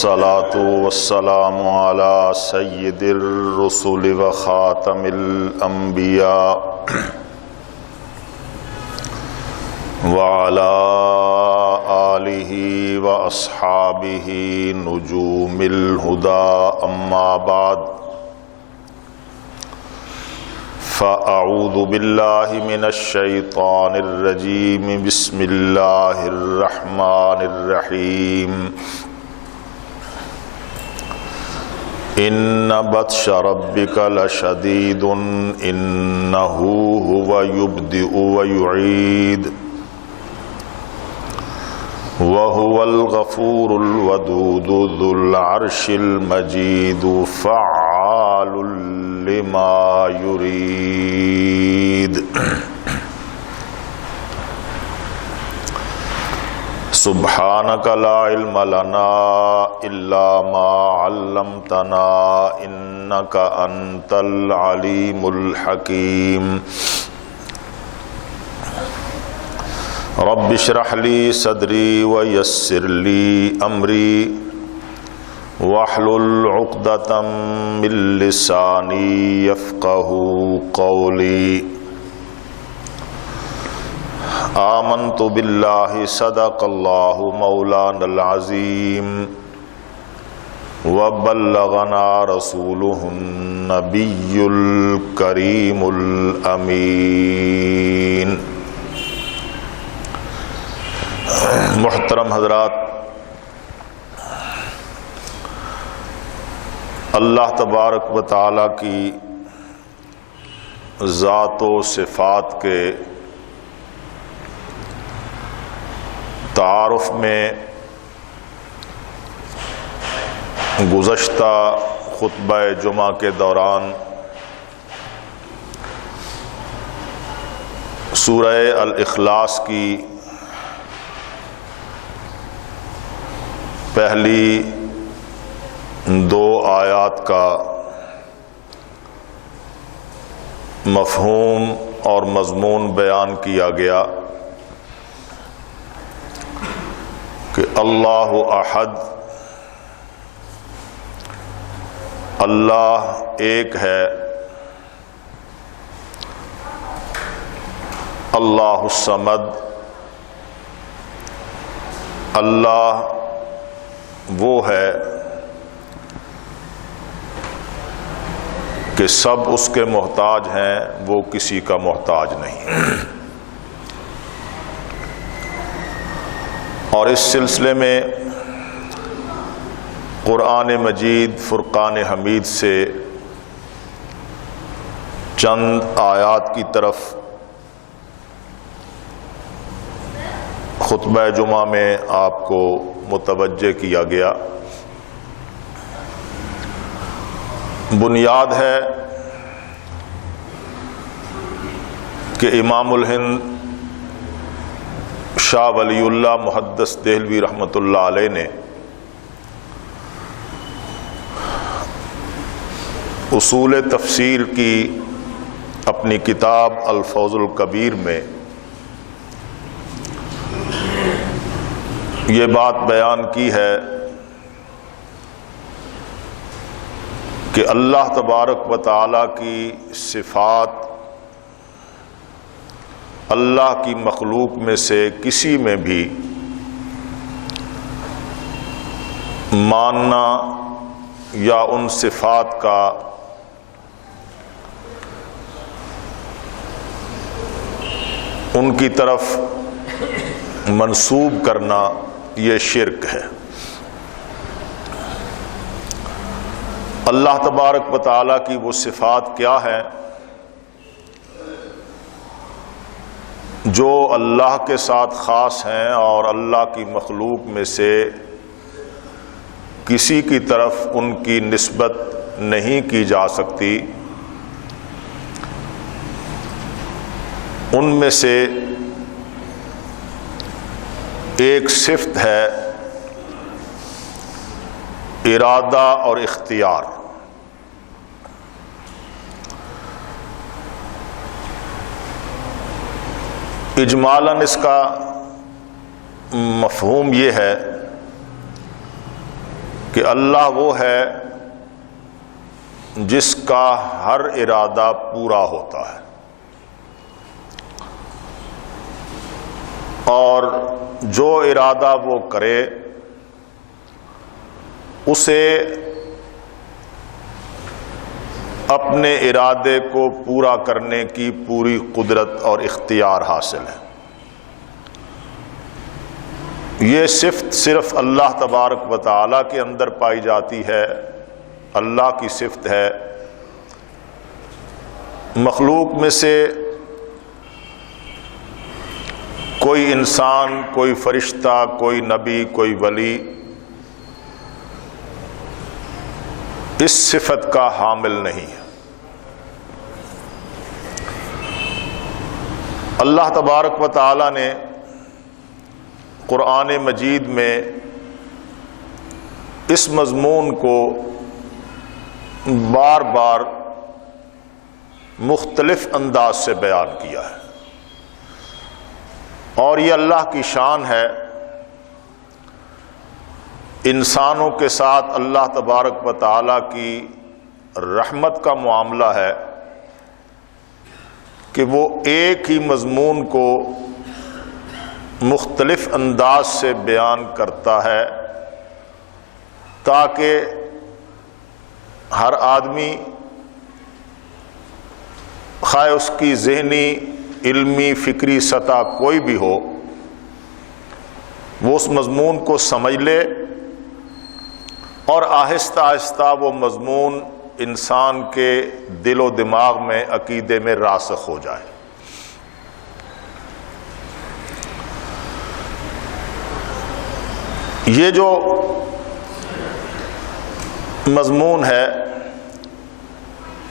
الصلاة والسلام على سید الرسل وخاتم الانبیاء وعلى آلہ واصحابہ نجوم الہدى اما بعد فاعوذ باللہ من الشیطان الرجیم بسم اللہ الرحمن الرحیم ان بطش ربک لشدید انہ هو یبدئ ویعید وهو الغفور الودود ذو العرش المجید فعال لما يريد سبحانك لا علم لنا إلا ما علمتنا إنك أنت العليم الحكيم رب اشرح لي صدري ويسر لي أمري واحلل عقدة من لساني يفقهوا قولي آمنت بالله صدق الله مولانا العظيم وبلغنا رسوله النبي الكريم الأمين۔ محترم حضرات، اللہ تبارک و تعالیٰ کی ذات و صفات کے تعارف میں گزشتہ خطبہ جمعہ کے دوران سورہ الاخلاص کی پہلی 2 آیات کا مفہوم اور مضمون بیان کیا گیا کہ اللہ احد، اللہ ایک ہے، اللہ الصمد، اللہ وہ ہے کہ سب اس کے محتاج ہیں، وہ کسی کا محتاج نہیں۔ اور اس سلسلے میں قرآن مجید فرقان حمید سے چند آیات کی طرف خطبہ جمعہ میں آپ کو متوجہ کیا گیا۔ بنیاد ہے کہ امام الہند شاہ ولی اللہ محدث دہلوی رحمۃ اللہ علیہ نے اصول تفسیر کی اپنی کتاب الفوز الکبیر میں یہ بات بیان کی ہے کہ اللہ تبارک و تعالیٰ کی صفات اللہ کی مخلوق میں سے کسی میں بھی ماننا یا ان صفات کا ان کی طرف منسوب کرنا یہ شرک ہے۔ اللہ تبارک و تعالیٰ کی وہ صفات کیا ہیں جو اللہ کے ساتھ خاص ہیں اور اللہ کی مخلوق میں سے کسی کی طرف ان کی نسبت نہیں کی جا سکتی؟ ان میں سے ایک صفت ہے ارادہ اور اختیار۔ اجمالاً اس کا مفہوم یہ ہے کہ اللہ وہ ہے جس کا ہر ارادہ پورا ہوتا ہے، اور جو ارادہ وہ کرے اسے اپنے ارادے کو پورا کرنے کی پوری قدرت اور اختیار حاصل ہے۔ یہ صفت صرف اللہ تبارک و تعالیٰ کے اندر پائی جاتی ہے، اللہ کی صفت ہے۔ مخلوق میں سے کوئی انسان، کوئی فرشتہ، کوئی نبی، کوئی ولی اس صفت کا حامل نہیں ہے۔ اللہ تبارک و تعالیٰ نے قرآن مجید میں اس مضمون کو بار بار مختلف انداز سے بیان کیا ہے، اور یہ اللہ کی شان ہے۔ انسانوں کے ساتھ اللہ تبارک و تعالیٰ کی رحمت کا معاملہ ہے کہ وہ ایک ہی مضمون کو مختلف انداز سے بیان کرتا ہے تاکہ ہر آدمی، خواہ اس کی ذہنی، علمی، فکری سطح کوئی بھی ہو، وہ اس مضمون کو سمجھ لے اور آہستہ آہستہ وہ مضمون انسان کے دل و دماغ میں، عقیدے میں راسخ ہو جائے۔ یہ جو مضمون ہے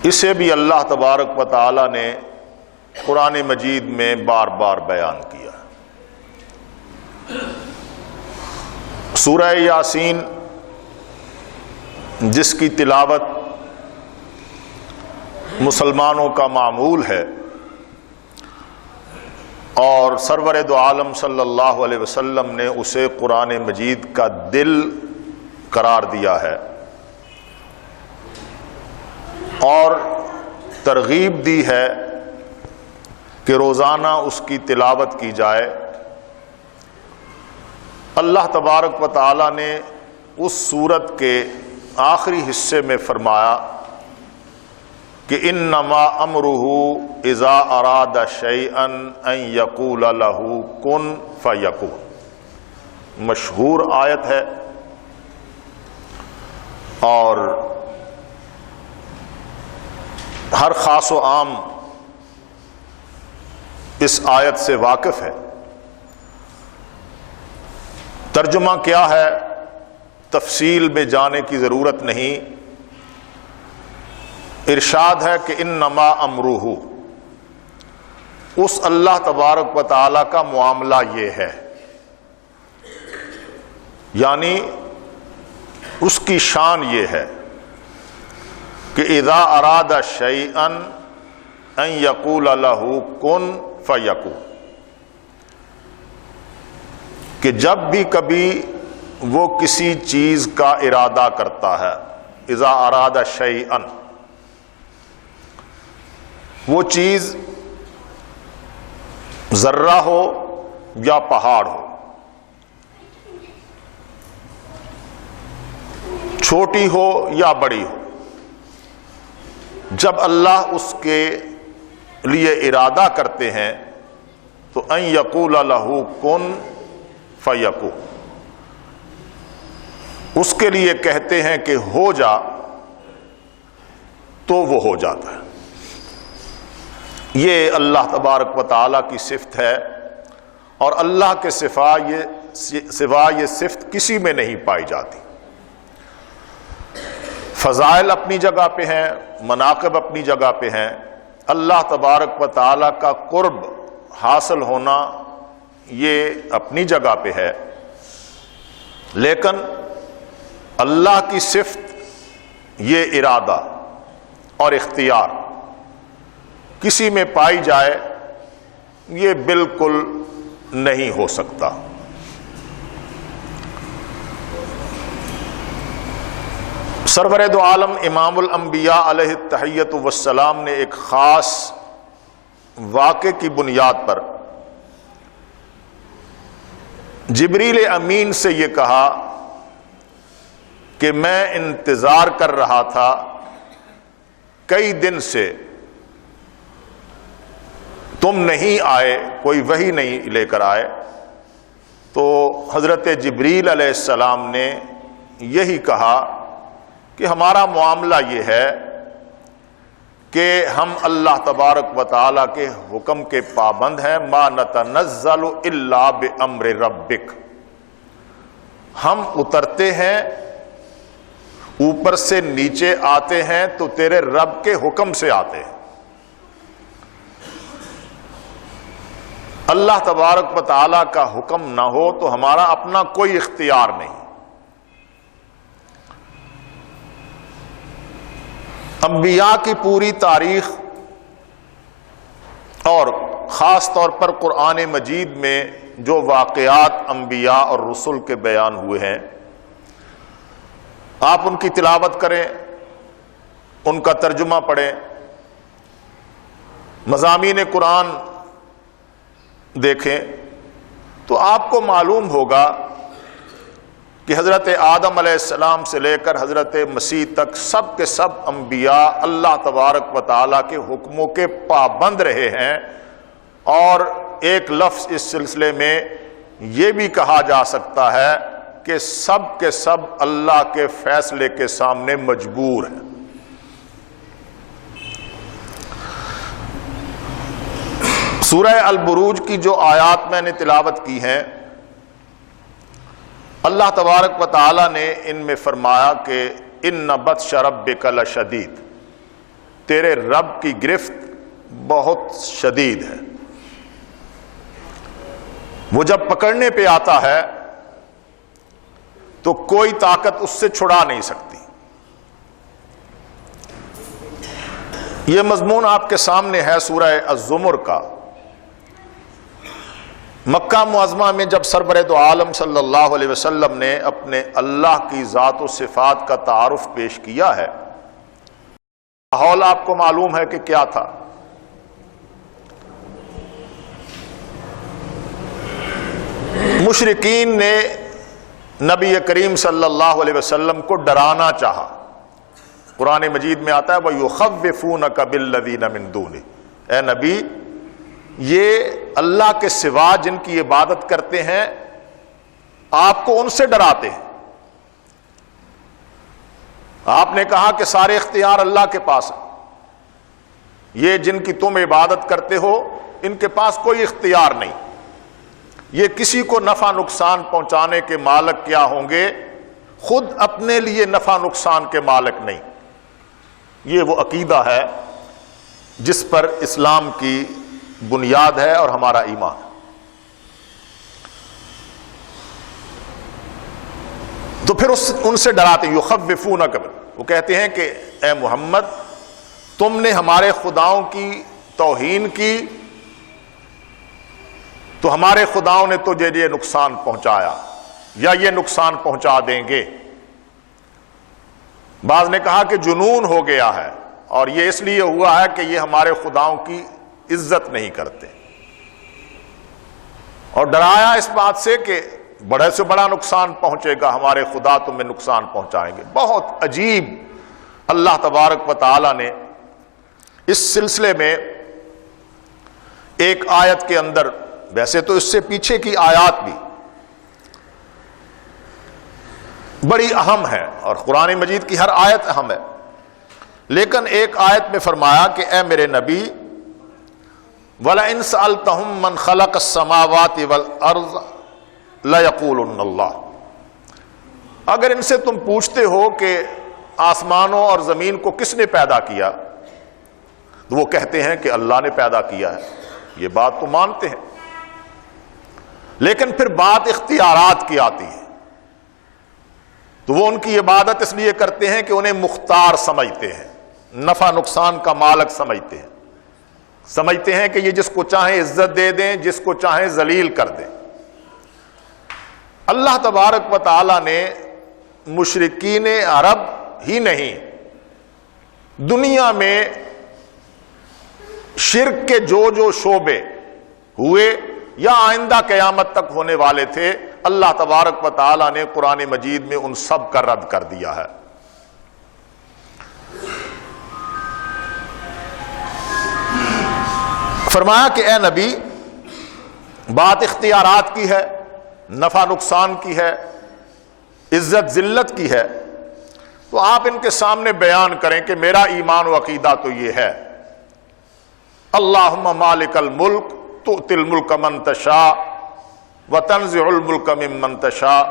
اسے بھی اللہ تبارک و تعالیٰ نے قرآن مجید میں بار بار بیان کیا۔ سورہ یاسین جس کی تلاوت مسلمانوں کا معمول ہے، اور سرور دو عالم صلی اللہ علیہ وسلم نے اسے قرآن مجید کا دل قرار دیا ہے اور ترغیب دی ہے کہ روزانہ اس کی تلاوت کی جائے۔ اللہ تبارک و تعالیٰ نے اس سورت کے آخری حصے میں فرمایا کہ انما امرہ اذا اراد شیئا ان یقول لہ کن فیکون، مشہور آیت ہے، اور ہر خاص و عام اس آیت سے واقف ہے۔ ترجمہ کیا ہے تفصیل میں جانے کی ضرورت نہیں، ارشاد ہے کہ انما امرہ، اس اللہ تبارک و تعالیٰ کا معاملہ یہ ہے، یعنی اس کی شان یہ ہے کہ اذا اراد شیئا ان یقول لہ کن فیکون، کہ جب بھی کبھی وہ کسی چیز کا ارادہ کرتا ہے، اذا اراد شیئا، وہ چیز ذرہ ہو یا پہاڑ ہو، چھوٹی ہو یا بڑی ہو، جب اللہ اس کے لیے ارادہ کرتے ہیں تو ان یقول لہ کن فیکون، اس کے لیے کہتے ہیں کہ ہو جا تو وہ ہو جاتا ہے۔ یہ اللہ تبارک و تعالیٰ کی صفت ہے، اور اللہ کے سوا یہ صفت کسی میں نہیں پائی جاتی۔ فضائل اپنی جگہ پہ ہیں، مناقب اپنی جگہ پہ ہیں، اللہ تبارک و تعالیٰ کا قرب حاصل ہونا یہ اپنی جگہ پہ ہے، لیکن اللہ کی صفت یہ ارادہ اور اختیار کسی میں پائی جائے یہ بالکل نہیں ہو سکتا۔ سرور دو عالم امام الانبیاء علیہ التحیۃ والسلام نے ایک خاص واقعے کی بنیاد پر جبریل امین سے یہ کہا کہ میں انتظار کر رہا تھا کئی دن سے، تم نہیں آئے، کوئی وحی نہیں لے کر آئے۔ تو حضرت جبریل علیہ السلام نے یہی کہا کہ ہمارا معاملہ یہ ہے کہ ہم اللہ تبارک و تعالیٰ کے حکم کے پابند ہیں، ما نتنزل الا بامر ربک، ہم اترتے ہیں اوپر سے نیچے آتے ہیں تو تیرے رب کے حکم سے آتے ہیں۔ اللہ تبارک و تعالیٰ کا حکم نہ ہو تو ہمارا اپنا کوئی اختیار نہیں۔ انبیاء کی پوری تاریخ اور خاص طور پر قرآن مجید میں جو واقعات انبیاء اور رسل کے بیان ہوئے ہیں، آپ ان کی تلاوت کریں، ان کا ترجمہ پڑھیں، مضامین قرآن دیکھیں، تو آپ کو معلوم ہوگا کہ حضرت آدم علیہ السلام سے لے کر حضرت مسیح تک سب کے سب انبیاء اللہ تبارک و تعالیٰ کے حکموں کے پابند رہے ہیں۔ اور ایک لفظ اس سلسلے میں یہ بھی کہا جا سکتا ہے کہ سب کے سب اللہ کے فیصلے کے سامنے مجبور ہیں۔ سورہ البروج کی جو آیات میں نے تلاوت کی ہیں، اللہ تبارک و تعالیٰ نے ان میں فرمایا کہ ان بطش ربک لشدید، تیرے رب کی گرفت بہت شدید ہے، وہ جب پکڑنے پہ آتا ہے تو کوئی طاقت اس سے چھڑا نہیں سکتی۔ یہ مضمون آپ کے سامنے ہے سورہ الزمر کا۔ مکہ معظمہ میں جب سرور دو عالم صلی اللہ علیہ وسلم نے اپنے اللہ کی ذات و صفات کا تعارف پیش کیا ہے، ماحول آپ کو معلوم ہے کہ کیا تھا۔ مشرکین نے نبی کریم صلی اللہ علیہ وسلم کو ڈرانا چاہا۔ قرآن مجید میں آتا ہے وَيُخَوِّفُونَكَ بِالَّذِينَ مِن دُونِهِ، اے نبی یہ اللہ کے سوا جن کی عبادت کرتے ہیں آپ کو ان سے ڈراتے ہیں۔ آپ نے کہا کہ سارے اختیار اللہ کے پاس ہیں، یہ جن کی تم عبادت کرتے ہو ان کے پاس کوئی اختیار نہیں، یہ کسی کو نفع نقصان پہنچانے کے مالک کیا ہوں گے، خود اپنے لیے نفع نقصان کے مالک نہیں۔ یہ وہ عقیدہ ہے جس پر اسلام کی بنیاد ہے اور ہمارا ایمان ہے۔ تو پھر ان سے ڈراتے ہیں، یخوفونک، وہ کہتے ہیں کہ اے محمد تم نے ہمارے خداؤں کی توہین کی تو ہمارے خداؤں نے تجھے یہ نقصان پہنچایا یا یہ نقصان پہنچا دیں گے۔ بعض نے کہا کہ جنون ہو گیا ہے اور یہ اس لیے ہوا ہے کہ یہ ہمارے خداؤں کی عزت نہیں کرتے، اور ڈرایا اس بات سے کہ بڑے سے بڑا نقصان پہنچے گا، ہمارے خدا تمہیں نقصان پہنچائیں گے۔ بہت عجیب اللہ تبارک و تعالیٰ نے اس سلسلے میں ایک آیت کے اندر، ویسے تو اس سے پیچھے کی آیات بھی بڑی اہم ہے اور قرآن مجید کی ہر آیت اہم ہے، لیکن ایک آیت میں فرمایا کہ اے میرے نبی وَلَئِن سَأَلْتَهُم مَّن خَلَقَ السَّمَاوَاتِ وَالْأَرْضَ لَيَقُولُنَّ اللَّهُ، اگر ان سے تم پوچھتے ہو کہ آسمانوں اور زمین کو کس نے پیدا کیا تو وہ کہتے ہیں کہ اللہ نے پیدا کیا ہے، یہ بات تو مانتے ہیں، لیکن پھر بات اختیارات کی آتی ہے تو وہ ان کی عبادت اس لیے کرتے ہیں کہ انہیں مختار سمجھتے ہیں، نفع نقصان کا مالک سمجھتے ہیں کہ یہ جس کو چاہیں عزت دے دیں، جس کو چاہیں ذلیل کر دیں۔ اللہ تبارک و تعالیٰ نے مشرکین عرب ہی نہیں، دنیا میں شرک کے جو شعبے ہوئے یا آئندہ قیامت تک ہونے والے تھے، اللہ تبارک و تعالیٰ نے قرآن مجید میں ان سب کا رد کر دیا ہے۔ فرمایا کہ اے نبی، بات اختیارات کی ہے، نفع نقصان کی ہے، عزت ذلت کی ہے، تو آپ ان کے سامنے بیان کریں کہ میرا ایمان و عقیدہ تو یہ ہے، اللہم مالک الملک تؤتی الملک من تشاء وتنزع الملک ممن تشاء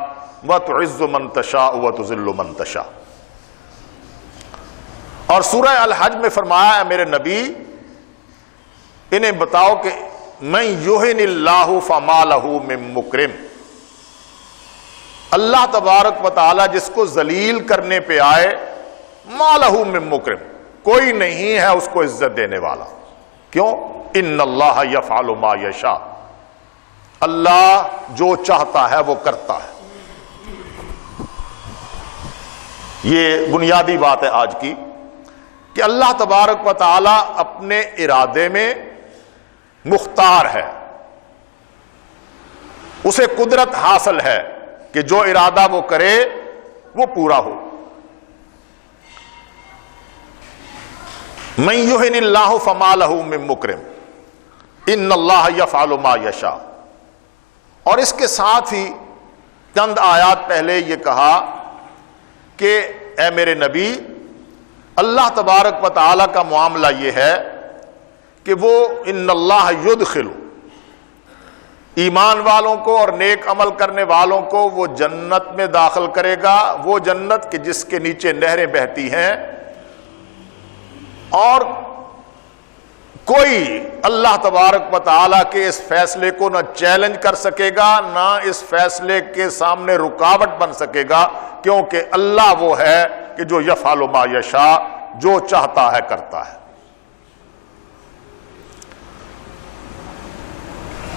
وتعز من تشاء وتذل من تشاء۔ اور سورہ الحج میں فرمایا ہے میرے نبی انہیں بتاؤ کہ من یہن اللہ فما لہ من مکرم، اللہ تبارک و تعالی جس کو ذلیل کرنے پہ آئے، ما لہ من مکرم، کوئی نہیں ہے اس کو عزت دینے والا۔ کیوں؟ ان اللہ یفعل ما یشاء، اللہ جو چاہتا ہے وہ کرتا ہے۔ یہ بنیادی بات ہے آج کی کہ اللہ تبارک و تعالی اپنے ارادے میں مختار ہے، اسے قدرت حاصل ہے کہ جو ارادہ وہ کرے وہ پورا ہو۔ من یہن اللہ فما لہ من مکرم ان اللہ یفعل ما یشاء۔ اور اس کے ساتھ ہی چند آیات پہلے یہ کہا کہ اے میرے نبی، اللہ تبارک و تعالی کا معاملہ یہ ہے کہ وہ ان اللہ یدخل، ایمان والوں کو اور نیک عمل کرنے والوں کو وہ جنت میں داخل کرے گا، وہ جنت کہ جس کے نیچے نہریں بہتی ہیں، اور کوئی اللہ تبارک و تعالیٰ کے اس فیصلے کو نہ چیلنج کر سکے گا، نہ اس فیصلے کے سامنے رکاوٹ بن سکے گا، کیونکہ اللہ وہ ہے کہ جو یفعل ما یشاء، جو چاہتا ہے کرتا ہے۔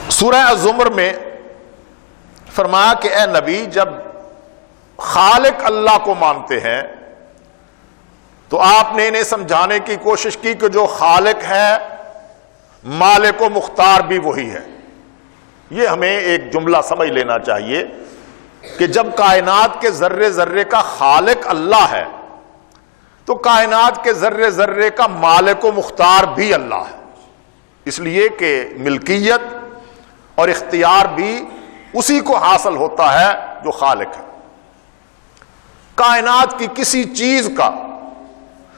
سورہ الزمر میں فرمایا کہ اے نبی، جب خالق اللہ کو مانتے ہیں تو آپ نے انہیں سمجھانے کی کوشش کی کہ جو خالق ہے مالک و مختار بھی وہی ہے۔ یہ ہمیں ایک جملہ سمجھ لینا چاہیے کہ جب کائنات کے ذرے ذرے کا خالق اللہ ہے تو کائنات کے ذرے ذرے کا مالک و مختار بھی اللہ ہے، اس لیے کہ ملکیت اور اختیار بھی اسی کو حاصل ہوتا ہے جو خالق ہے۔ کائنات کی کسی چیز کا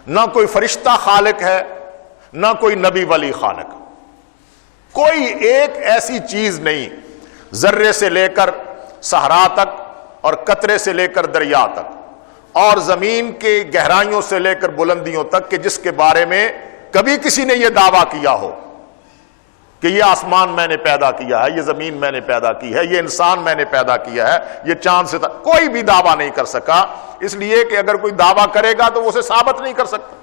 نہ کوئی فرشتہ خالق ہے، نہ کوئی نبی ولی خالق، کوئی ایک ایسی چیز نہیں، ذرے سے لے کر صحرا تک اور قطرے سے لے کر دریا تک اور زمین کے گہرائیوں سے لے کر بلندیوں تک کہ جس کے بارے میں کبھی کسی نے یہ دعویٰ کیا ہو کہ یہ آسمان میں نے پیدا کیا ہے، یہ زمین میں نے پیدا کی ہے، یہ انسان میں نے پیدا کیا ہے، یہ چاند سے کوئی بھی دعویٰ نہیں کر سکا، اس لیے کہ اگر کوئی دعویٰ کرے گا تو وہ اسے ثابت نہیں کر سکتا۔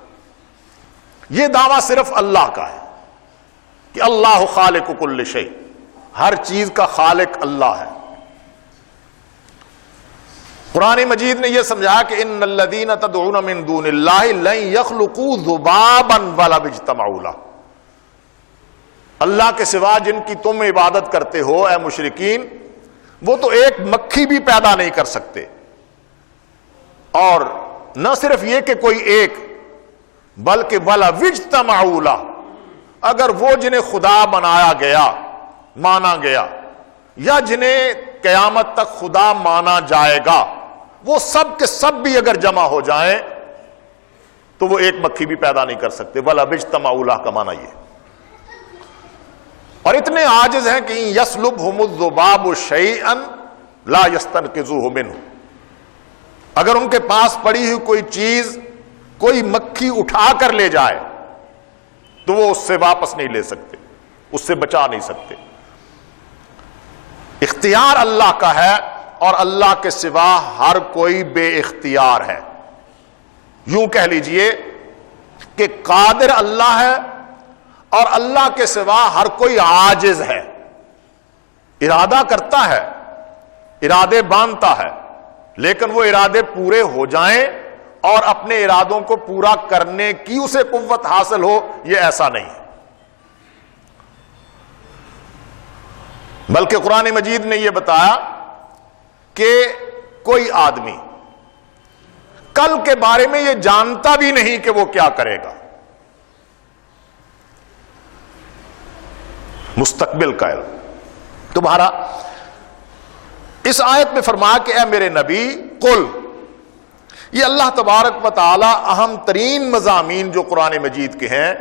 یہ دعویٰ صرف اللہ کا ہے کہ اللہ خالق کل شیء، ہر چیز کا خالق اللہ ہے۔ قرآن مجید نے یہ سمجھایا کہ ان الذین تدعون من دون اللہ لن یخلقوا ذبابا ولو اجتمعوا لہ، اللہ کے سوا جن کی تم عبادت کرتے ہو اے مشرکین، وہ تو ایک مکھی بھی پیدا نہیں کر سکتے، اور نہ صرف یہ کہ کوئی ایک، بلکہ وَلَوِ اجْتَمَعُوا لَهُ، اگر وہ جنہیں خدا بنایا گیا، مانا گیا، یا جنہیں قیامت تک خدا مانا جائے گا، وہ سب کے سب بھی اگر جمع ہو جائیں تو وہ ایک مکھی بھی پیدا نہیں کر سکتے۔ وَلَوِ اجْتَمَعُوا لَهُ کا معنی یہ، اور اتنے عاجز ہیں کہ يَسْلُبْهُمُ الذُّبَابُ شَيْئًا لَا يَسْتَنْقِذُوهُ مِنْهُ، اگر ان کے پاس پڑی ہوئی کوئی چیز کوئی مکھی اٹھا کر لے جائے تو وہ اس سے واپس نہیں لے سکتے، اس سے بچا نہیں سکتے۔ اختیار اللہ کا ہے اور اللہ کے سوا ہر کوئی بے اختیار ہے۔ یوں کہہ لیجئے کہ قادر اللہ ہے اور اللہ کے سوا ہر کوئی عاجز ہے۔ ارادہ کرتا ہے، ارادے باندھتا ہے، لیکن وہ ارادے پورے ہو جائیں اور اپنے ارادوں کو پورا کرنے کی اسے قوت حاصل ہو، یہ ایسا نہیں ہے۔ بلکہ قرآن مجید نے یہ بتایا کہ کوئی آدمی کل کے بارے میں یہ جانتا بھی نہیں کہ وہ کیا کرے گا، مستقبل کا علم تمہارا۔ اس آیت میں فرمایا کہ اے میرے نبی قل، یہ اللہ تبارک و تعالی اہم ترین مضامین جو قرآن مجید کے ہیں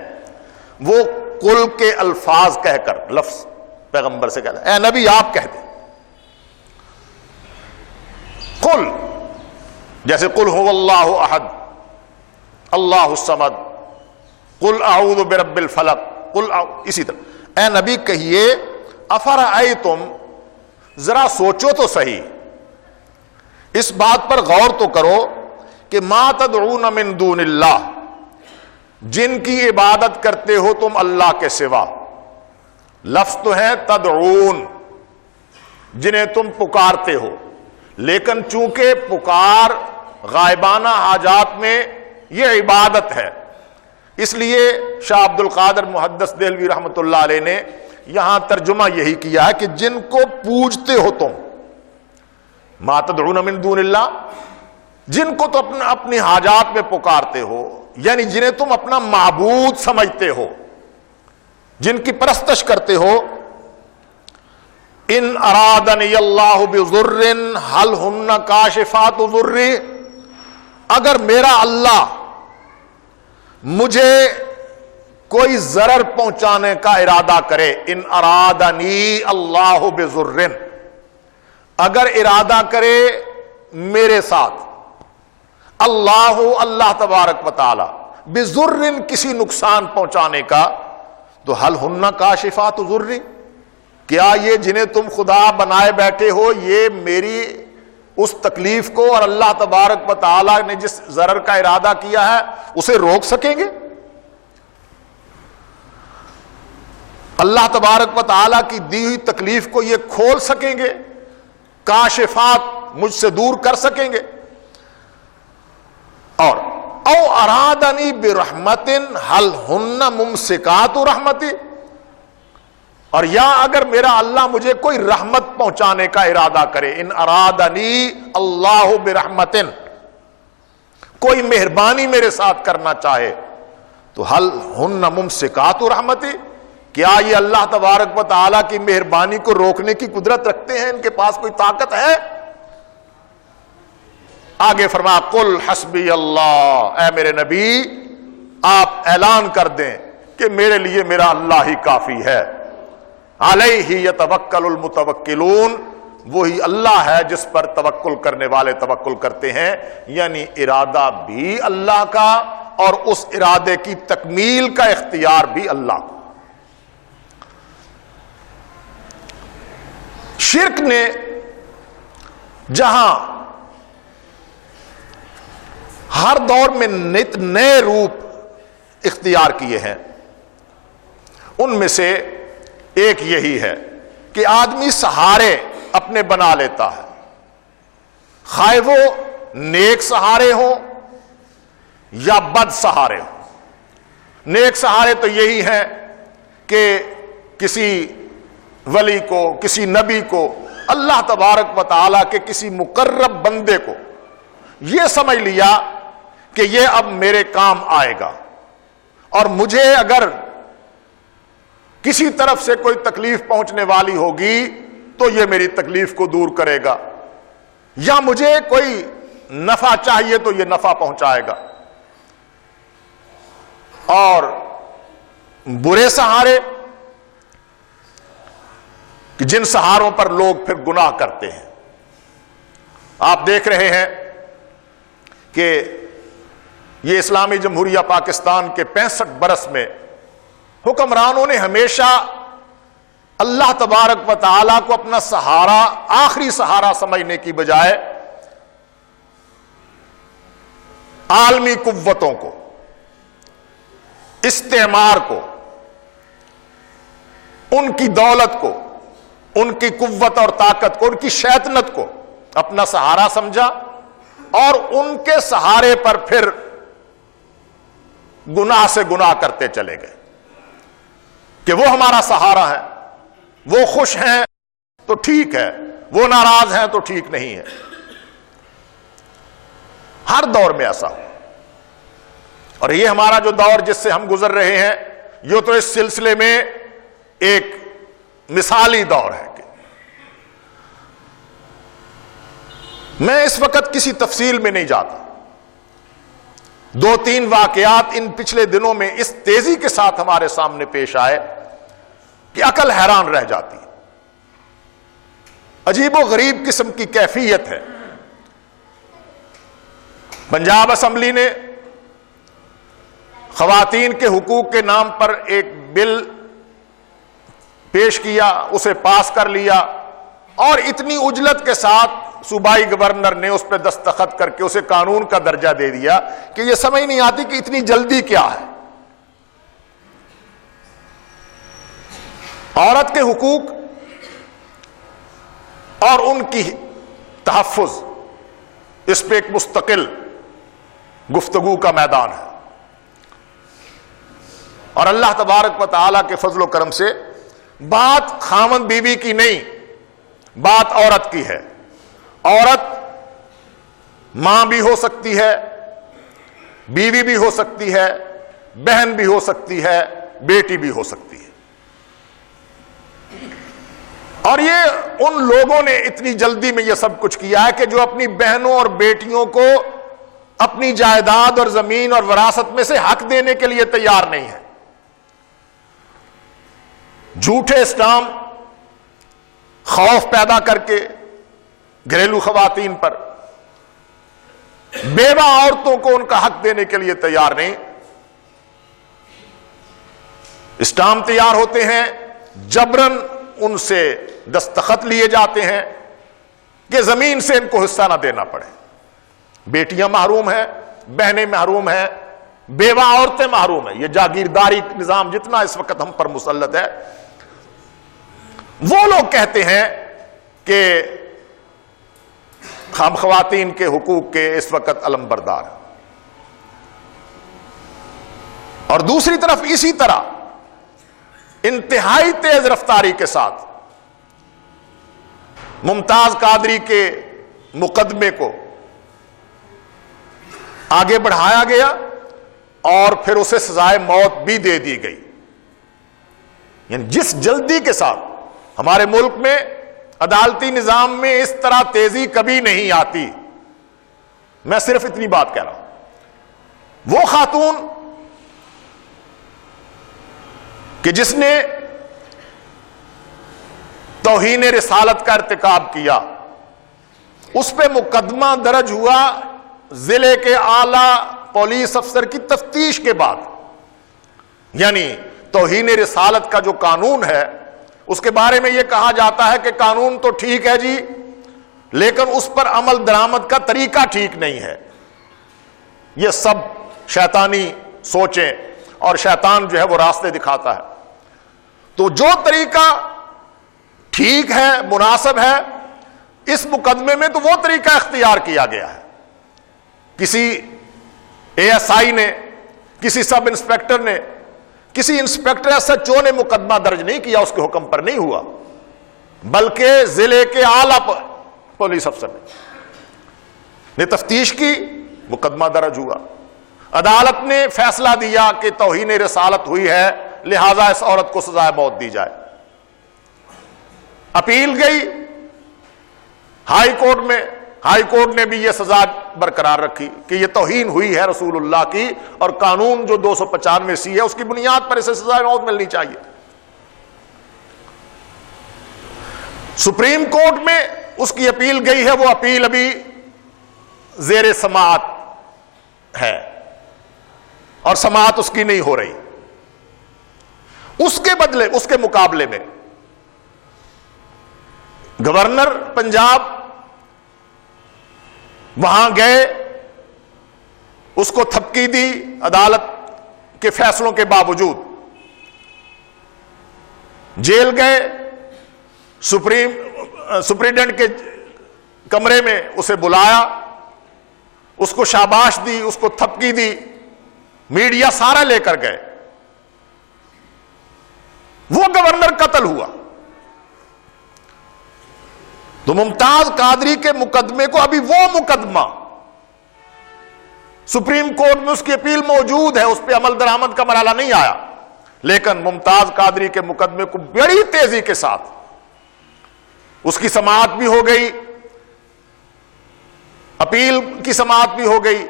وہ قل کے الفاظ کہہ کر، لفظ پیغمبر سے کہتا ہے اے نبی آپ کہہ دیں قل، جیسے قل هو اللہ احد اللہ الصمد، قل اعوذ برب الفلق، اسی طرح اے نبی کہیے افرأیتم، ذرا سوچو تو صحیح، اس بات پر غور تو کرو کہ ما تدعون من دون اللہ، جن کی عبادت کرتے ہو تم اللہ کے سوا، لفظ تو ہے تدعون، جنہیں تم پکارتے ہو، لیکن چونکہ پکار غائبانہ حاجات میں یہ عبادت ہے، اس لیے شاہ عبد القادر محدث دہلوی رحمۃ اللہ علیہ نے یہاں ترجمہ یہی کیا ہے کہ جن کو پوجتے ہو تم، ما تدعون من دون اللہ، جن کو تو اپنی حاجات میں پکارتے ہو، یعنی جنہیں تم اپنا معبود سمجھتے ہو، جن کی پرستش کرتے ہو، ان ارادنی اللہ بضر هل ہن کاشفات ضری، اگر میرا اللہ مجھے کوئی ضرر پہنچانے کا ارادہ کرے، ان ارادنی اللہ بضر، اگر ارادہ کرے میرے ساتھ اللہ تبارک و تعالی بضر، کسی نقصان پہنچانے کا، تو هل ہن کاشفات ضری، کیا یہ جنہیں تم خدا بنائے بیٹھے ہو یہ میری اس تکلیف کو اور اللہ تبارک و تعالی نے جس ضرر کا ارادہ کیا ہے اسے روک سکیں گے؟ اللہ تبارک و تعالی کی دی ہوئی تکلیف کو یہ کھول سکیں گے؟ کاشفات مجھ سے دور کر سکیں گے؟ اور او ارادنی برحمت هل ہن ممسکات رحمتی، اور یا اگر میرا اللہ مجھے کوئی رحمت پہنچانے کا ارادہ کرے، ان ارادنی اللہ برحمت، کوئی مہربانی میرے ساتھ کرنا چاہے، تو هل ہن ممسکات رحمتی، کیا یہ اللہ تبارک و تعالیٰ کی مہربانی کو روکنے کی قدرت رکھتے ہیں؟ ان کے پاس کوئی طاقت ہے؟ آگے فرمایا قل حسبی اللہ، اے میرے نبی آپ اعلان کر دیں کہ میرے لیے میرا اللہ ہی کافی ہے، علیہ یتوکل المتوکلون، وہی اللہ ہے جس پر توکل کرنے والے توکل کرتے ہیں، یعنی ارادہ بھی اللہ کا اور اس ارادے کی تکمیل کا اختیار بھی اللہ کو۔ شرک نے جہاں ہر دور میں نت نئے روپ اختیار کیے ہیں، ان میں سے ایک یہی ہے کہ آدمی سہارے اپنے بنا لیتا ہے، خواہ وہ نیک سہارے ہوں یا بد سہارے ہوں۔ نیک سہارے تو یہی ہیں کہ کسی ولی کو، کسی نبی کو، اللہ تبارک و تعالیٰ کے کسی مقرب بندے کو یہ سمجھ لیا کہ یہ اب میرے کام آئے گا، اور مجھے اگر کسی طرف سے کوئی تکلیف پہنچنے والی ہوگی تو یہ میری تکلیف کو دور کرے گا، یا مجھے کوئی نفع چاہیے تو یہ نفع پہنچائے گا۔ اور برے سہارے کہ جن سہاروں پر لوگ پھر گناہ کرتے ہیں۔ آپ دیکھ رہے ہیں کہ یہ اسلامی جمہوریہ پاکستان کے 65 برس میں حکمرانوں نے ہمیشہ اللہ تبارک و تعالیٰ کو اپنا سہارا، آخری سہارا سمجھنے کی بجائے عالمی قوتوں کو، استعمار کو، ان کی دولت کو، ان کی قوت اور طاقت کو، ان کی شیطنت کو اپنا سہارا سمجھا، اور ان کے سہارے پر پھر گناہ سے گناہ کرتے چلے گئے کہ وہ ہمارا سہارا ہے، وہ خوش ہیں تو ٹھیک ہے، وہ ناراض ہیں تو ٹھیک نہیں ہے۔ ہر دور میں ایسا ہو، اور یہ ہمارا جو دور جس سے ہم گزر رہے ہیں یہ تو اس سلسلے میں ایک مثالی دور ہے۔ میں اس وقت کسی تفصیل میں نہیں جاتا، 2-3 واقعات ان پچھلے دنوں میں اس تیزی کے ساتھ ہمارے سامنے پیش آئے کہ عقل حیران رہ جاتی ہے۔ عجیب و غریب قسم کی کیفیت ہے۔ پنجاب اسمبلی نے خواتین کے حقوق کے نام پر ایک بل پیش کیا، اسے پاس کر لیا، اور اتنی عجلت کے ساتھ صوبائی گورنر نے اس پہ دستخط کر کے اسے قانون کا درجہ دے دیا کہ یہ سمجھ نہیں آتی کہ اتنی جلدی کیا ہے۔ عورت کے حقوق اور ان کی تحفظ، اس پہ ایک مستقل گفتگو کا میدان ہے، اور اللہ تبارک و تعالیٰ کے فضل و کرم سے بات خامند بیوی کی نہیں، بات عورت کی ہے۔ عورت ماں بھی ہو سکتی ہے، بیوی بھی ہو سکتی ہے، بہن بھی ہو سکتی ہے، بیٹی بھی ہو سکتی ہے۔ اور یہ ان لوگوں نے اتنی جلدی میں یہ سب کچھ کیا ہے کہ جو اپنی بہنوں اور بیٹیوں کو اپنی جائیداد اور زمین اور وراثت میں سے حق دینے کے لیے تیار نہیں ہے۔ جھوٹے اسٹام خوف پیدا کر کے گھریلو خواتین پر، بیوہ عورتوں کو ان کا حق دینے کے لیے تیار نہیں۔ اسٹام تیار ہوتے ہیں، جبرن ان سے دستخط لیے جاتے ہیں کہ زمین سے ان کو حصہ نہ دینا پڑے۔ بیٹیاں محروم ہیں، بہنیں محروم ہیں، بیوہ عورتیں محروم ہیں۔ یہ جاگیرداری نظام جتنا اس وقت ہم پر مسلط ہے، وہ لوگ کہتے ہیں کہ ہم خواتین کے حقوق کے اس وقت علم بردار ہیں، اور دوسری طرف اسی طرح انتہائی تیز رفتاری کے ساتھ ممتاز قادری کے مقدمے کو آگے بڑھایا گیا اور پھر اسے سزائے موت بھی دے دی گئی۔ یعنی جس جلدی کے ساتھ ہمارے ملک میں عدالتی نظام میں اس طرح تیزی کبھی نہیں آتی۔ میں صرف اتنی بات کہہ رہا ہوں، وہ خاتون کہ جس نے توہین رسالت کا ارتکاب کیا، اس پہ مقدمہ درج ہوا ضلع کے اعلی پولیس افسر کی تفتیش کے بعد۔ یعنی توہین رسالت کا جو قانون ہے اس کے بارے میں یہ کہا جاتا ہے کہ قانون تو ٹھیک ہے جی، لیکن اس پر عمل درآمد کا طریقہ ٹھیک نہیں ہے۔ یہ سب شیطانی سوچیں، اور شیطان جو ہے وہ راستے دکھاتا ہے۔ تو جو طریقہ ٹھیک ہے، مناسب ہے، اس مقدمے میں تو وہ طریقہ اختیار کیا گیا ہے۔ کسی اے ایس آئی نے، کسی سب انسپیکٹر نے، کسی انسپیکٹر ایس ایچ او نے مقدمہ درج نہیں کیا، اس کے حکم پر نہیں ہوا، بلکہ ضلع کے اعلیٰ پولیس افسر نے تفتیش کی، مقدمہ درج ہوا۔ عدالت نے فیصلہ دیا کہ توہین رسالت ہوئی ہے، لہذا اس عورت کو سزائے موت دی جائے۔ اپیل گئی ہائی کورٹ میں، ہائی کورٹ نے بھی یہ سزا برقرار رکھی کہ یہ توہین ہوئی ہے رسول اللہ کی، اور قانون جو 295 ہے اس کی بنیاد پر اسے سزائے موت ملنی چاہیے۔ سپریم کورٹ میں اس کی اپیل گئی ہے، وہ اپیل ابھی زیر سماعت ہے، اور سماعت اس کی نہیں ہو رہی۔ اس کے بدلے، اس کے مقابلے میں گورنر پنجاب وہاں گئے، اس کو تھپکی دی عدالت کے فیصلوں کے باوجود، جیل گئے، سپرنٹینڈنٹ کے کمرے میں اسے بلایا، اس کو شاباش دی، اس کو تھپکی دی، میڈیا سارا لے کر گئے، وہ گورنر قتل ہوا۔ تو ممتاز قادری کے مقدمے کو، ابھی وہ مقدمہ سپریم کورٹ میں اس کی اپیل موجود ہے، اس پہ عمل درآمد کا مرحلہ نہیں آیا، لیکن ممتاز قادری کے مقدمے کو بڑی تیزی کے ساتھ اس کی سماعت بھی ہو گئی، اپیل کی سماعت بھی ہو گئی،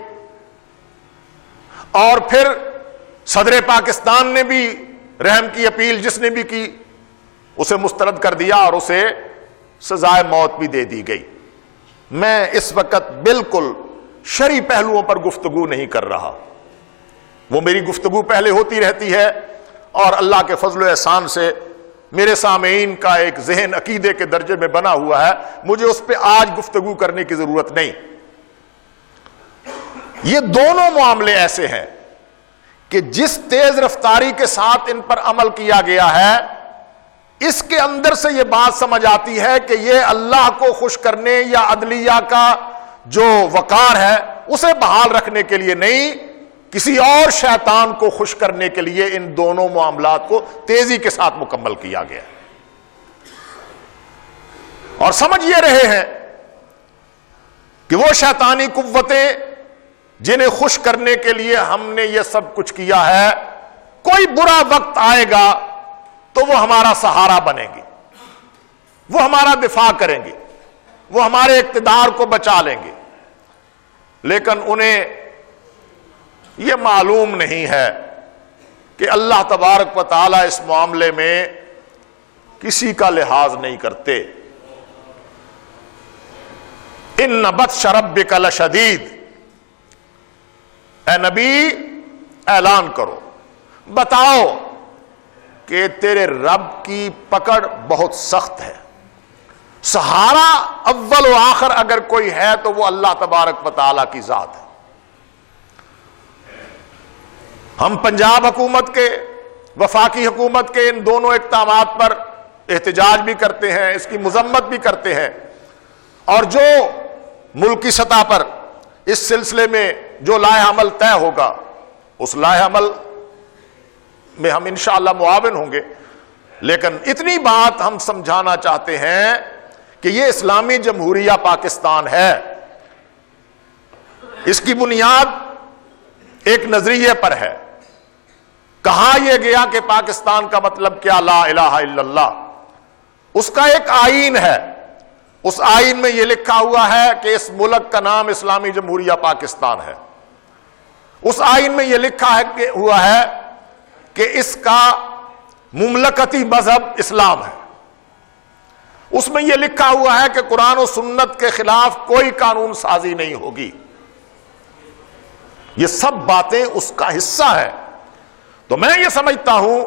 اور پھر صدر پاکستان نے بھی رحم کی اپیل جس نے بھی کی اسے مسترد کر دیا اور اسے سزائے موت بھی دے دی گئی۔ میں اس وقت بالکل شرعی پہلوؤں پر گفتگو نہیں کر رہا، وہ میری گفتگو پہلے ہوتی رہتی ہے، اور اللہ کے فضل و احسان سے میرے سامعین کا ایک ذہن عقیدے کے درجے میں بنا ہوا ہے، مجھے اس پہ آج گفتگو کرنے کی ضرورت نہیں۔ یہ دونوں معاملے ایسے ہیں کہ جس تیز رفتاری کے ساتھ ان پر عمل کیا گیا ہے، اس کے اندر سے یہ بات سمجھ آتی ہے کہ یہ اللہ کو خوش کرنے یا عدلیہ کا جو وقار ہے اسے بحال رکھنے کے لیے نہیں، کسی اور شیطان کو خوش کرنے کے لیے ان دونوں معاملات کو تیزی کے ساتھ مکمل کیا گیا، اور سمجھ یہ رہے ہیں کہ وہ شیطانی قوتیں جنہیں خوش کرنے کے لیے ہم نے یہ سب کچھ کیا ہے، کوئی برا وقت آئے گا تو وہ ہمارا سہارا بنیں گی، وہ ہمارا دفاع کریں گے، وہ ہمارے اقتدار کو بچا لیں گے، لیکن انہیں یہ معلوم نہیں ہے کہ اللہ تبارک و تعالی اس معاملے میں کسی کا لحاظ نہیں کرتے۔ ان بطش ربک لشدید، اے نبی اعلان کرو، بتاؤ کہ تیرے رب کی پکڑ بہت سخت ہے۔ سہارا اول و آخر اگر کوئی ہے تو وہ اللہ تبارک و تعالی کی ذات ہے۔ ہم پنجاب حکومت کے، وفاقی حکومت کے ان دونوں اقدامات پر احتجاج بھی کرتے ہیں، اس کی مذمت بھی کرتے ہیں، اور جو ملکی سطح پر اس سلسلے میں جو لائحہ عمل طے ہوگا اس لائحہ عمل میں ہم انشاءاللہ معاون ہوں گے، لیکن اتنی بات ہم سمجھانا چاہتے ہیں کہ یہ اسلامی جمہوریہ پاکستان ہے، اس کی بنیاد ایک نظریے پر ہے۔ کہا یہ گیا کہ پاکستان کا مطلب کیا، لا الہ الا اللہ، اس کا ایک آئین ہے، اس آئین میں یہ لکھا ہوا ہے کہ اس ملک کا نام اسلامی جمہوریہ پاکستان ہے، اس آئین میں یہ لکھا ہوا ہے کہ اس کا مملکتی مذہب اسلام ہے، اس میں یہ لکھا ہوا ہے کہ قرآن و سنت کے خلاف کوئی قانون سازی نہیں ہوگی۔ یہ سب باتیں اس کا حصہ ہے۔ تو میں یہ سمجھتا ہوں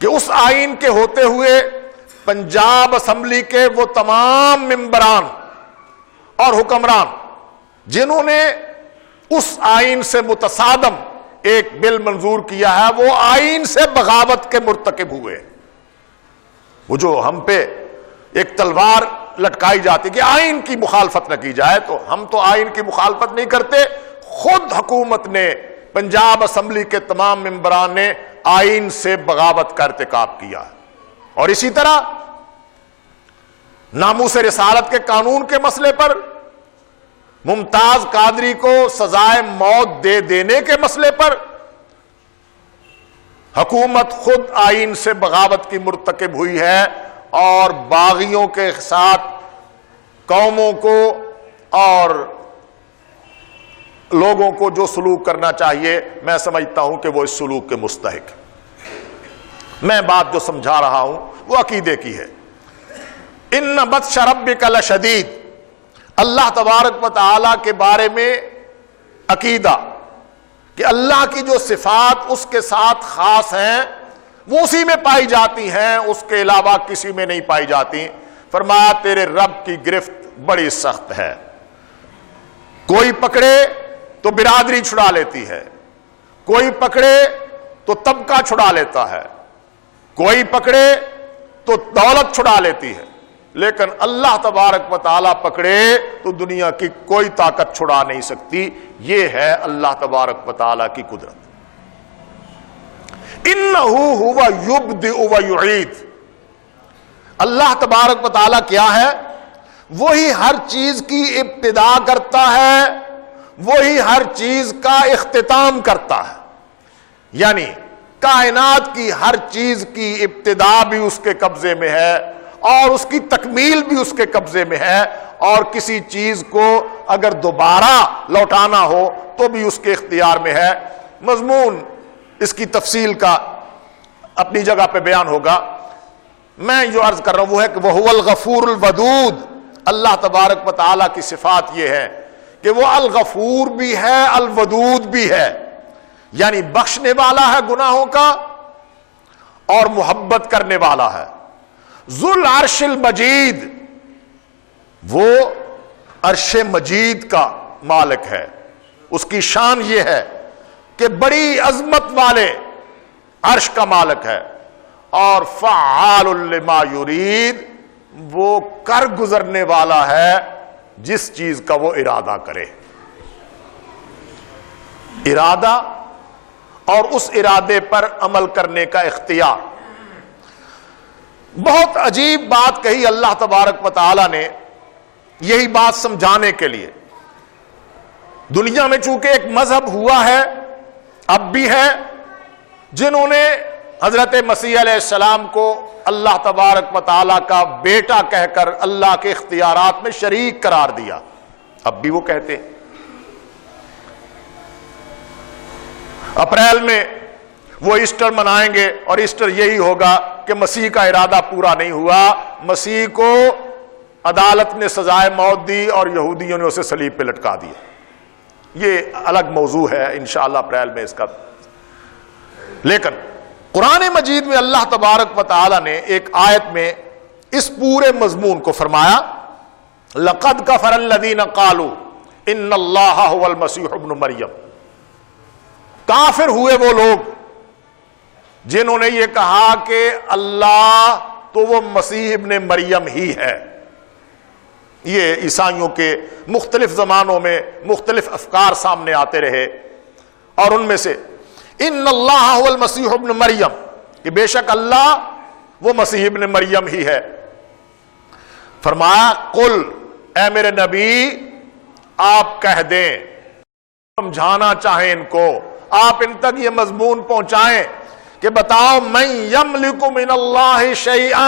کہ اس آئین کے ہوتے ہوئے پنجاب اسمبلی کے وہ تمام ممبران اور حکمران جنہوں نے اس آئین سے متصادم ایک بل منظور کیا ہے، وہ آئین سے بغاوت کے مرتکب ہوئے۔ وہ جو ہم پہ ایک تلوار لٹکائی جاتی کہ آئین کی مخالفت نہ کی جائے، تو ہم تو آئین کی مخالفت نہیں کرتے، خود حکومت نے، پنجاب اسمبلی کے تمام ممبران نے آئین سے بغاوت کا ارتکاب کیا ہے۔ اور اسی طرح ناموس رسالت کے قانون کے مسئلے پر، ممتاز قادری کو سزائے موت دے دینے کے مسئلے پر حکومت خود آئین سے بغاوت کی مرتکب ہوئی ہے، اور باغیوں کے ساتھ قوموں کو اور لوگوں کو جو سلوک کرنا چاہیے، میں سمجھتا ہوں کہ وہ اس سلوک کے مستحق ہے۔ میں بات جو سمجھا رہا ہوں وہ عقیدے کی ہے۔ ان بطش ربک لشدید، اللہ تبارک و تعالی کے بارے میں عقیدہ کہ اللہ کی جو صفات اس کے ساتھ خاص ہیں وہ اسی میں پائی جاتی ہیں، اس کے علاوہ کسی میں نہیں پائی جاتی۔ فرمایا تیرے رب کی گرفت بڑی سخت ہے، کوئی پکڑے تو برادری چھڑا لیتی ہے، کوئی پکڑے تو طبقہ چھڑا لیتا ہے، کوئی پکڑے تو دولت چھڑا لیتی ہے، لیکن اللہ تبارک و تعالیٰ پکڑے تو دنیا کی کوئی طاقت چھڑا نہیں سکتی. یہ ہے اللہ تبارک و تعالیٰ کی قدرت. اِنَّهُ هُوَ يُبْدِئُ وَيُعِيدُ. اللہ تبارک و تعالیٰ کیا ہے؟ وہی ہر چیز کی ابتدا کرتا ہے، وہی ہر چیز کا اختتام کرتا ہے. یعنی کائنات کی ہر چیز کی ابتدا بھی اس کے قبضے میں ہے اور اس کی تکمیل بھی اس کے قبضے میں ہے، اور کسی چیز کو اگر دوبارہ لوٹانا ہو تو بھی اس کے اختیار میں ہے. مضمون اس کی تفصیل کا اپنی جگہ پہ بیان ہوگا. میں جو عرض کر رہا ہوں وہ ہے کہ وَهُوَ الْغَفُورُ الْوَدُودُ. اللہ تبارک و تعالیٰ کی صفات یہ ہے کہ وہ الغفور بھی ہے، الودود بھی ہے، یعنی بخشنے والا ہے گناہوں کا اور محبت کرنے والا ہے. ذو العرش المجید، وہ عرش مجید کا مالک ہے. اس کی شان یہ ہے کہ بڑی عظمت والے عرش کا مالک ہے. اور فعال لما یرید، وہ کر گزرنے والا ہے جس چیز کا وہ ارادہ کرے. ارادہ اور اس ارادے پر عمل کرنے کا اختیار. بہت عجیب بات کہی اللہ تبارک و تعالی نے، یہی بات سمجھانے کے لیے. دنیا میں چونکہ ایک مذہب ہوا ہے، اب بھی ہے، جنہوں نے حضرت مسیح علیہ السلام کو اللہ تبارک و تعالیٰ کا بیٹا کہہ کر اللہ کے اختیارات میں شریک قرار دیا. اب بھی وہ کہتے ہیں. اپریل میں وہ ایسٹر منائیں گے اور ایسٹر یہی ہوگا کہ مسیح کا ارادہ پورا نہیں ہوا، مسیح کو عدالت نے سزائے موت دی اور یہودیوں نے اسے صلیب پہ لٹکا دیا. یہ الگ موضوع ہے انشاءاللہ اپریل میں اس کا. لیکن قرآن مجید میں اللہ تبارک و تعالی نے ایک آیت میں اس پورے مضمون کو فرمایا، لَقَدْ كَفَرَ الَّذِينَ قَالُوا إِنَّ اللَّهَ هُوَ الْمَسِيحُ ابْنُ مَرْيَمَ. کافر ہوئے وہ لوگ جنہوں نے یہ کہا کہ اللہ تو وہ مسیح ابن مریم ہی ہے. یہ عیسائیوں کے مختلف زمانوں میں مختلف افکار سامنے آتے رہے، اور ان میں سے ان اللہ هو المسیح ابن مریم، کہ بے شک اللہ وہ مسیح ابن مریم ہی ہے. فرمایا قل، اے میرے نبی آپ کہہ دیں، سمجھانا چاہیں ان کو، آپ ان تک یہ مضمون پہنچائیں کہ بتاؤ من یملک من اللہ شیئا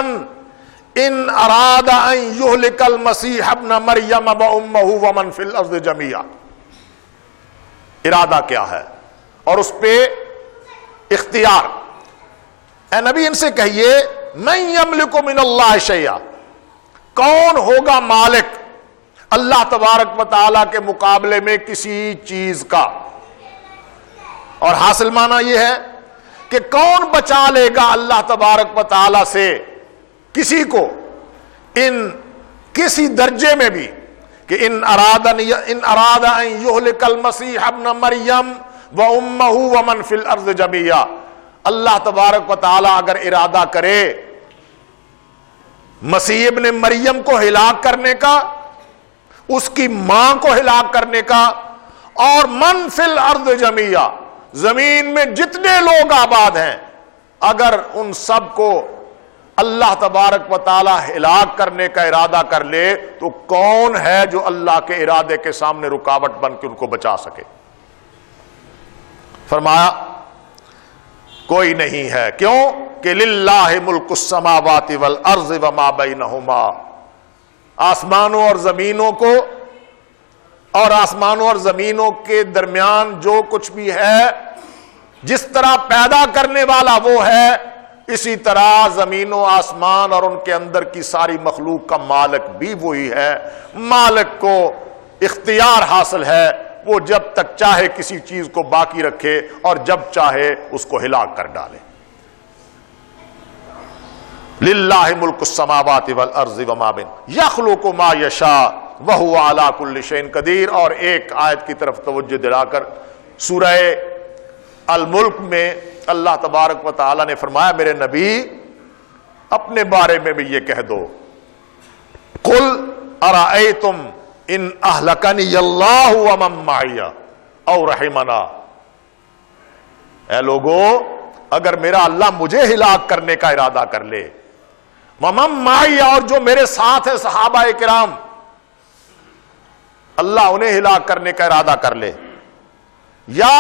ان اراد ان یہلک المسیح ابن مریم وامہ ومن فی الارض جمیعا. ارادہ کیا ہے اور اس پہ اختیار. اے نبی ان سے کہیے من یملک من اللہ شیئا، کون ہوگا مالک اللہ تبارک و تعالی کے مقابلے میں کسی چیز کا. اور حاصل معنی یہ ہے کہ کون بچا لے گا اللہ تبارک و تعالی سے کسی کو ان کسی درجے میں بھی کہ ان اراد ان یہلک المسیح ابن مریم وامہ ومن فی الارض جمیعا. اللہ تبارک و تعالی اگر ارادہ کرے مسیح ابن مریم کو ہلاک کرنے کا، اس کی ماں کو ہلاک کرنے کا، اور من فی الارض جمیعا، زمین میں جتنے لوگ آباد ہیں، اگر ان سب کو اللہ تبارک و تعالی ہلاک کرنے کا ارادہ کر لے تو کون ہے جو اللہ کے ارادے کے سامنے رکاوٹ بن کے ان کو بچا سکے؟ فرمایا کوئی نہیں ہے. کیوں کہ للہ ملک السماوات والارض وما بینہما، آسمانوں اور زمینوں کو اور آسمانوں اور زمینوں کے درمیان جو کچھ بھی ہے، جس طرح پیدا کرنے والا وہ ہے، اسی طرح زمین و آسمان اور ان کے اندر کی ساری مخلوق کا مالک بھی وہی ہے. مالک کو اختیار حاصل ہے، وہ جب تک چاہے کسی چیز کو باقی رکھے اور جب چاہے اس کو ہلاک کر ڈالے. للہ ملک السماوات والارض وما بین یخلق ما یشاء وہو علی کل شیء قدیر. اور ایک آیت کی طرف توجہ دلا کر سورہ الملک میں اللہ تبارک و تعالی نے فرمایا میرے نبی اپنے بارے میں بھی یہ کہہ دو قل ارأیتم ان اہلکنی اللہ ومن معی او رحمنا، اے لوگو اگر میرا اللہ مجھے ہلاک کرنے کا ارادہ کر لے، ومن معی اور جو میرے ساتھ ہے صحابہ کرام، اللہ انہیں ہلاک کرنے کا ارادہ کر لے، یا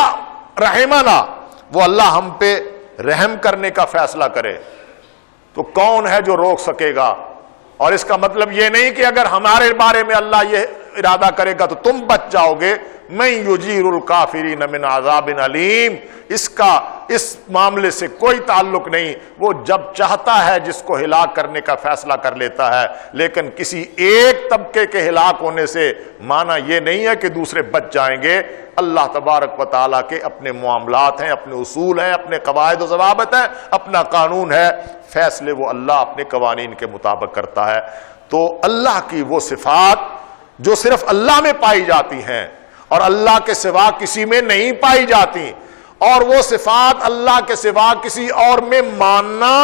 رحمنا وہ اللہ ہم پہ رحم کرنے کا فیصلہ کرے، تو کون ہے جو روک سکے گا؟ اور اس کا مطلب یہ نہیں کہ اگر ہمارے بارے میں اللہ یہ ارادہ کرے گا تو تم بچ جاؤ گے۔ من یجیر الکافرین من عذاب علیم، اس کا اس معاملے سے کوئی تعلق نہیں، وہ جب چاہتا ہے جس کو ہلاک کرنے کا فیصلہ کر لیتا ہے، لیکن کسی ایک طبقے کے ہلاک ہونے سے معنی یہ نہیں ہے کہ دوسرے بچ جائیں گے۔ اللہ تبارک و تعالیٰ کے اپنے معاملات ہیں، اپنے اصول ہیں، اپنے قواعد و ضوابط ہیں، اپنا قانون ہے، فیصلے وہ اللہ اپنے قوانین کے مطابق کرتا ہے۔ تو اللہ کی وہ صفات جو صرف اللہ میں پائی جاتی ہیں اور اللہ کے سوا کسی میں نہیں پائی جاتی، اور وہ صفات اللہ کے سوا کسی اور میں ماننا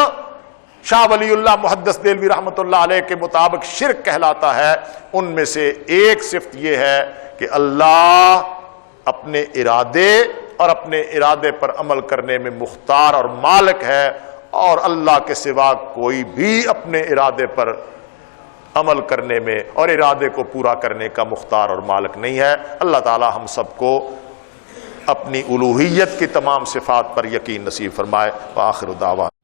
شاہ ولی اللہ محدث دہلوی رحمۃ اللہ علیہ کے مطابق شرک کہلاتا ہے۔ ان میں سے ایک صفت یہ ہے کہ اللہ اپنے ارادے اور اپنے ارادے پر عمل کرنے میں مختار اور مالک ہے، اور اللہ کے سوا کوئی بھی اپنے ارادے پر عمل کرنے میں اور ارادے کو پورا کرنے کا مختار اور مالک نہیں ہے۔ اللہ تعالی ہم سب کو اپنی الوہیت کی تمام صفات پر یقین نصیب فرمائے۔ وآخر دعوانا